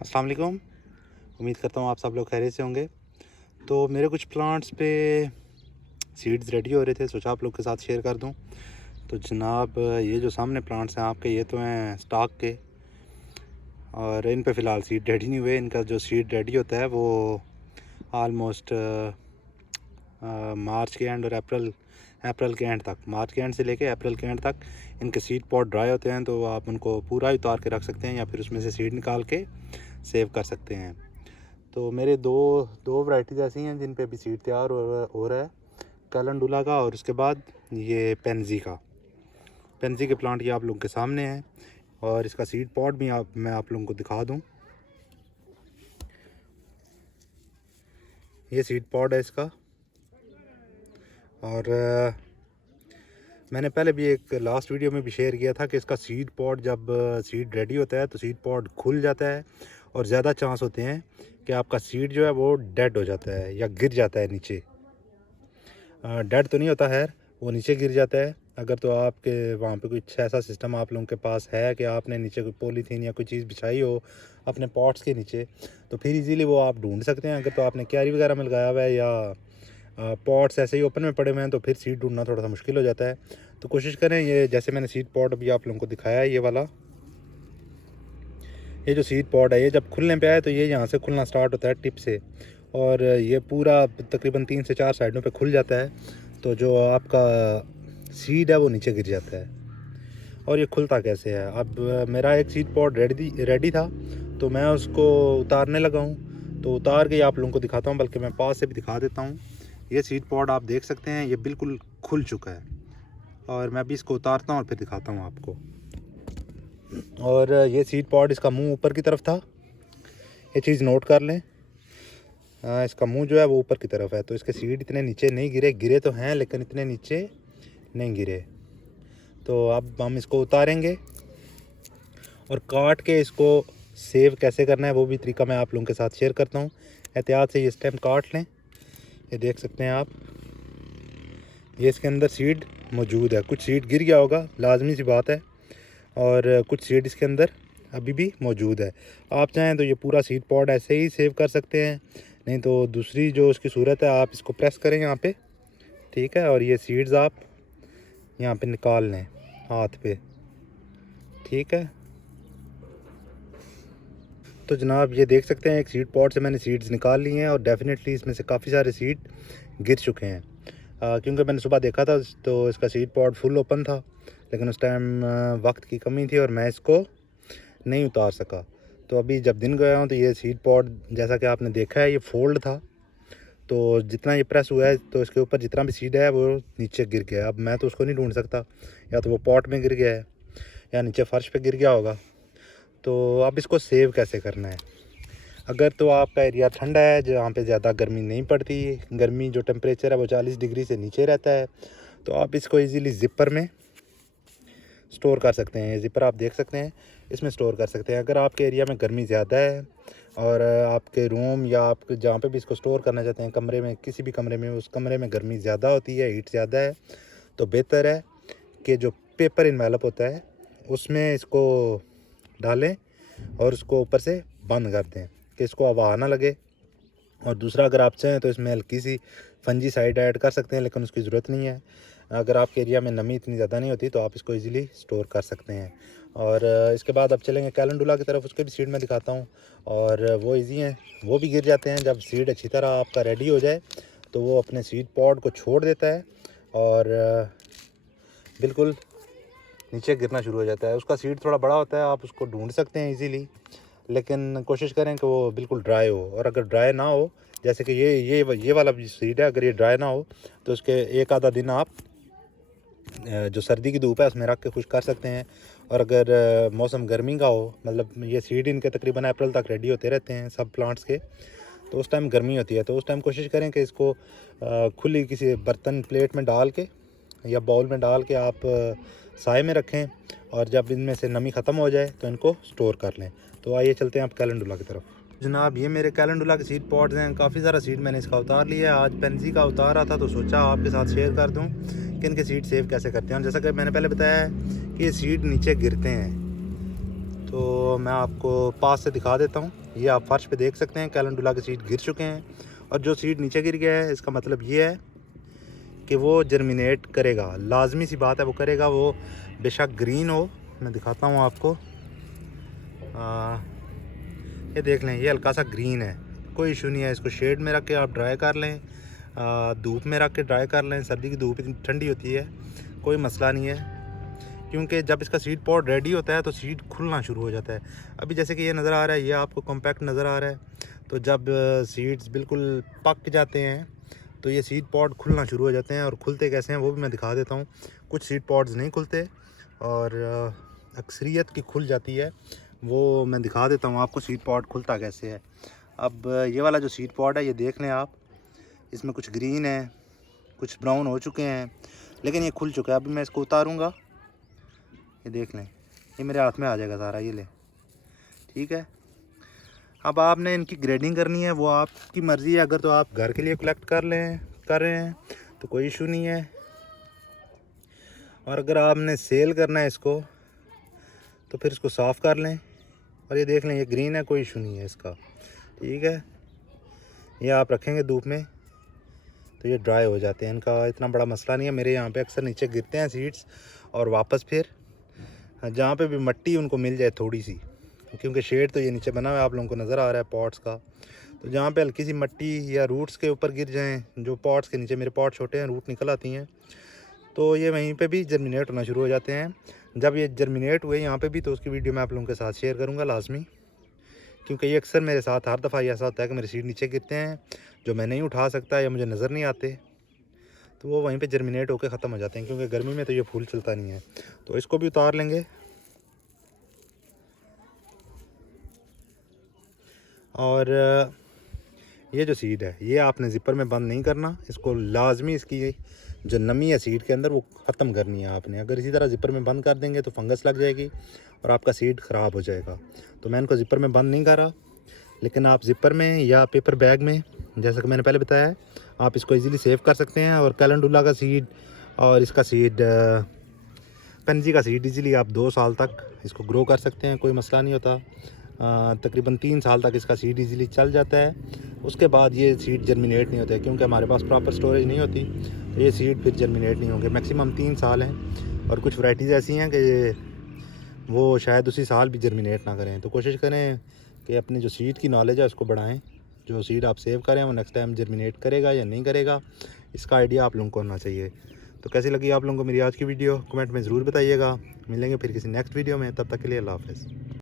अस्सलाम वालेकुम। उम्मीद करता हूँ आप सब लोग खैरियत से होंगे। तो मेरे कुछ प्लांट्स पे सीड्स रेडी हो रहे थे, सोचा आप लोग के साथ शेयर कर दूँ। तो जनाब ये जो सामने प्लांट्स हैं आपके, ये तो हैं स्टॉक के, और इन पे फ़िलहाल सीड रेडी नहीं हुए। इनका जो सीड रेडी होता है वो आलमोस्ट मार्च के एंड और अप्रैल के एंड तक, मार्च के एंड से लेके अप्रैल के एंड तक इनके सीड पॉट ड्राई होते हैं। तो आप उनको पूरा ही उतार के रख सकते हैं या फिर उसमें से सीड निकाल के सेव कर सकते हैं। तो मेरे दो वैरायटीज़ ऐसी हैं जिन पे अभी सीड तैयार हो रहा है, कैलेंडुला का और उसके बाद ये पेंजी के प्लांट ये आप लोगों के सामने हैं। और इसका सीड पॉट भी मैं आप लोगों को दिखा दूं। ये सीड पॉट है इसका। और मैंने पहले भी एक लास्ट वीडियो में भी शेयर किया था कि इसका सीड पॉट जब सीड रेडी होता है तो सीड पॉट खुल जाता है और ज़्यादा चांस होते हैं कि आपका सीड जो है वो डेड हो जाता है या गिर जाता है नीचे। डेड तो नहीं होता है, वो नीचे गिर जाता है। अगर तो आपके वहाँ पे कुछ ऐसा सिस्टम आप लोगों के पास है कि आपने नीचे कोई पॉलीथीन या कोई चीज़ बिछाई हो अपने पॉट्स के नीचे, तो फिर इजीली वो आप ढूंढ सकते हैं। अगर तो आपने क्यारी वगैरह में लगाया हुआ है या पॉट्स ऐसे ही ओपन में पड़े हुए हैं तो फिर सीड ढूंढना थोड़ा सा मुश्किल हो जाता है। तो कोशिश करें, ये जैसे मैंने सीड पॉट अभी आप लोगों को दिखाया है, ये वाला, ये जो सीड पॉट है ये जब खुलने पे आए तो ये यहाँ से खुलना स्टार्ट होता है टिप से, और ये पूरा तकरीबन 3 से 4 साइडों पे खुल जाता है। तो जो आपका सीड है वो नीचे गिर जाता है। और ये खुलता कैसे है, अब मेरा एक सीड पॉट रेडी था तो मैं उसको उतारने लगा हूँ। तो उतार के आप लोगों को दिखाता हूँ, बल्कि मैं पास से भी दिखा देता हूँ। ये सीड पॉट आप देख सकते हैं, ये बिल्कुल खुल चुका है। और मैं अभी इसको उतारता हूँ और फिर दिखाता हूँ आपको। और ये सीड पॉट, इसका मुंह ऊपर की तरफ था, ये चीज़ नोट कर लें। इसका मुंह जो है वो ऊपर की तरफ है, तो इसके सीड इतने नीचे नहीं गिरे तो हैं लेकिन इतने नीचे नहीं गिरे। तो अब हम इसको उतारेंगे और काट के इसको सेव कैसे करना है वो भी तरीका मैं आप लोगों के साथ शेयर करता हूँ। एहतियात से ये स्टेम काट लें। ये देख सकते हैं आप, ये इसके अंदर सीड मौजूद है। कुछ सीड गिर गया होगा, लाजमी सी बात है, और कुछ सीड इसके अंदर अभी भी मौजूद है। आप चाहें तो ये पूरा सीड पॉट ऐसे ही सेव कर सकते हैं, नहीं तो दूसरी जो उसकी सूरत है, आप इसको प्रेस करें यहाँ पे, ठीक है, और ये सीड्स आप यहाँ पे निकाल लें हाथ पे, ठीक है। तो जनाब ये देख सकते हैं एक सीड पॉट से मैंने सीड्स निकाल लिए हैं और डेफिनेटली इसमें से काफ़ी सारे सीड गिर चुके हैं। क्योंकि मैंने सुबह देखा था तो इसका सीड पॉट फुल ओपन था, लेकिन उस टाइम वक्त की कमी थी और मैं इसको नहीं उतार सका। तो अभी जब दिन गया हूँ तो ये सीड पॉट जैसा कि आपने देखा है ये फोल्ड था, तो जितना ये प्रेस हुआ है तो इसके ऊपर जितना भी सीड है वो नीचे गिर गया। अब मैं तो उसको नहीं ढूंढ सकता, या तो वो पॉट में गिर गया है या नीचे फर्श पे गिर गया होगा। तो अब इसको सेव कैसे करना है। अगर तो आपका एरिया ठंडा है जहाँ पे ज़्यादा गर्मी नहीं पड़ती, गर्मी जो टेम्परेचर है वो 40 डिग्री से नीचे रहता है, तो आप इसको इजीली ज़िपर में स्टोर कर सकते हैं। ये ज़िपर आप देख सकते हैं, इसमें स्टोर कर सकते हैं। अगर आपके एरिया में गर्मी ज़्यादा है और आपके रूम या आप जहाँ पे भी इसको स्टोर करना चाहते हैं, कमरे में, किसी भी कमरे में, उस कमरे में गर्मी ज़्यादा होती है, हीट ज़्यादा है, तो बेहतर है कि जो पेपर इन्वेलप होता है उसमें इसको डालें और उसको ऊपर से बंद कर दें कि इसको हवा ना लगे। और दूसरा, अगर आप चाहें तो इसमें हल्की सी फंजीसाइड ऐड कर सकते हैं, लेकिन उसकी ज़रूरत नहीं है। अगर आपके एरिया में नमी इतनी ज़्यादा नहीं होती तो आप इसको इजीली स्टोर कर सकते हैं। और इसके बाद अब चलेंगे कैलेंडुला की तरफ, उसके भी सीड मैं दिखाता हूँ। और वो इजी हैं, वो भी गिर जाते हैं। जब सीड अच्छी तरह आपका रेडी हो जाए तो वो अपने सीड पॉड को छोड़ देता है और बिल्कुल नीचे गिरना शुरू हो जाता है। उसका सीड थोड़ा बड़ा होता है, आप उसको ढूंढ सकते हैं इजीली, लेकिन कोशिश करें कि वो बिल्कुल ड्राई हो। और अगर ड्राई ना हो, जैसे कि ये वाला भी सीड है, अगर ये ड्राई ना हो तो उसके एक आधा दिन आप जो सर्दी की धूप है उसमें रख के खुश कर सकते हैं। और अगर मौसम गर्मी का हो, मतलब ये सीड इनके तकरीबन अप्रैल तक रेडी होते रहते हैं सब प्लांट्स के, तो उस टाइम गर्मी होती है, तो उस टाइम कोशिश करें कि इसको खुली किसी बर्तन प्लेट में डाल के या बाउल में डाल के आप साए में रखें, और जब इनमें से नमी ख़त्म हो जाए तो इनको स्टोर कर लें। तो आइए चलते हैं आप कैलेंडुला की तरफ। जनाब ये मेरे कैलेंडुला के सीड पॉट्स हैं, काफ़ी सारा सीड मैंने इसका उतार लिया है। आज पेंसी का उतार रहा था तो सोचा आपके साथ शेयर कर दूं कि इनके सीड सेव कैसे करते हैं। और जैसा कि मैंने पहले बताया है कि ये सीड नीचे गिरते हैं, तो मैं आपको पास से दिखा देता हूँ। ये आप फर्श पे देख सकते हैं कैलेंडुला के सीड गिर चुके हैं, और जो सीड नीचे गिर गया है इसका मतलब ये है कि वो जर्मिनेट करेगा, लाजमी सी बात है वो करेगा। वो बेशक ग्रीन हो, मैं दिखाता हूँ आपको। ये देख लें, ये हल्का सा ग्रीन है, कोई इशू नहीं है। इसको शेड में रख के आप ड्राई कर लें, धूप में रख के ड्राई कर लें। सर्दी की धूप इतनी ठंडी होती है, कोई मसला नहीं है, क्योंकि जब इसका सीड पॉड रेडी होता है तो सीड खुलना शुरू हो जाता है। अभी जैसे कि ये नज़र आ रहा है, ये आपको कॉम्पैक्ट नज़र आ रहा है, तो जब सीड्स बिल्कुल पक जाते हैं तो ये सीड पॉड खुलना शुरू हो जाते हैं। और खुलते कैसे हैं वो भी मैं दिखा देता हूँ। कुछ सीड पॉड्स नहीं खुलते और अक्सरियत की खुल जाती है, वो मैं दिखा देता हूँ आपको सीड पॉड खुलता कैसे है। अब ये वाला जो सीड पॉड है ये देख लें आप, इसमें कुछ ग्रीन है, कुछ ब्राउन हो चुके हैं, लेकिन ये खुल चुका है। अभी मैं इसको उतारूँगा, ये देख लें, ये मेरे हाथ में आ जाएगा सारा, ये ले, ठीक है। अब आपने इनकी ग्रेडिंग करनी है, वो आपकी मर्ज़ी है। अगर तो आप घर के लिए कलेक्ट कर रहे हैं तो कोई इशू नहीं है, और अगर आपने सेल करना है इसको तो फिर इसको साफ़ कर लें। और ये देख लें, ये ग्रीन है, कोई इशू नहीं है इसका, ठीक है। ये आप रखेंगे धूप में तो ये ड्राई हो जाते हैं, इनका इतना बड़ा मसला नहीं है। मेरे यहाँ पे अक्सर नीचे गिरते हैं सीड्स, और वापस फिर जहाँ पे भी मिट्टी उनको मिल जाए थोड़ी सी, क्योंकि शेड तो ये नीचे बना हुआ है, आप लोगों को नज़र आ रहा है पॉट्स का, तो जहाँ पे हल्की सी मिट्टी या रूट्स के ऊपर गिर जाएं, जो पॉट्स के नीचे, मेरे पॉट छोटे हैं, रूट निकल आती हैं, तो ये वहीं पे भी जर्मिनेट होना शुरू हो जाते हैं। जब ये जर्मिनेट हुए यहाँ पे भी, तो उसकी वीडियो मैं आप लोगों के साथ शेयर करूँगा लाजमी, क्योंकि ये अक्सर मेरे साथ हर दफ़ा ऐसा होता है कि मेरे सीड नीचे गिरते हैं जो मैं नहीं उठा सकता या मुझे नज़र नहीं आते, तो वो वहीं पे जर्मिनेट होकर ख़त्म हो जाते हैं, क्योंकि गर्मी में तो ये फूल चलता नहीं है। तो इसको भी उतार लेंगे, और ये जो सीड है ये आपने ज़िपर में बंद नहीं करना, इसको लाजमी इसकी जो नमी है सीड के अंदर वो ख़त्म करनी है आपने। अगर इसी तरह ज़िपर में बंद कर देंगे तो फंगस लग जाएगी और आपका सीड ख़राब हो जाएगा। तो मैं इनको ज़िपर में बंद नहीं करा, लेकिन आप ज़िपर में या पेपर बैग में, जैसा कि मैंने पहले बताया है, आप इसको इजीली सेव कर सकते हैं। और कैलेंडुला का सीड और इसका सीड, पेंजी का सीड, इजीली आप 2 साल तक इसको ग्रो कर सकते हैं, कोई मसला नहीं होता। तकरीबन 3 साल तक इसका सीड इजीली चल जाता है। उसके बाद ये सीड जर्मिनेट नहीं होते, क्योंकि हमारे पास प्रॉपर स्टोरेज नहीं होती, तो ये सीड फिर जर्मिनेट नहीं होंगे। मैक्सिमम 3 साल हैं, और कुछ वैराइटीज़ ऐसी हैं कि वो शायद उसी साल भी जर्मिनेट ना करें। तो कोशिश करें कि अपनी जो सीड की नॉलेज है उसको बढ़ाएं। जो सीड आप सेव करें वो नेक्स्ट टाइम जर्मिनेट करेगा या नहीं करेगा, इसका आइडिया आप लोगों को होना चाहिए। तो कैसी लगी आप लोगों को मेरी आज की वीडियो, कमेंट में ज़रूर बताइएगा। मिलेंगे फिर किसी नेक्स्ट वीडियो में, तब तक के लिए अल्लाह हाफ़िज़।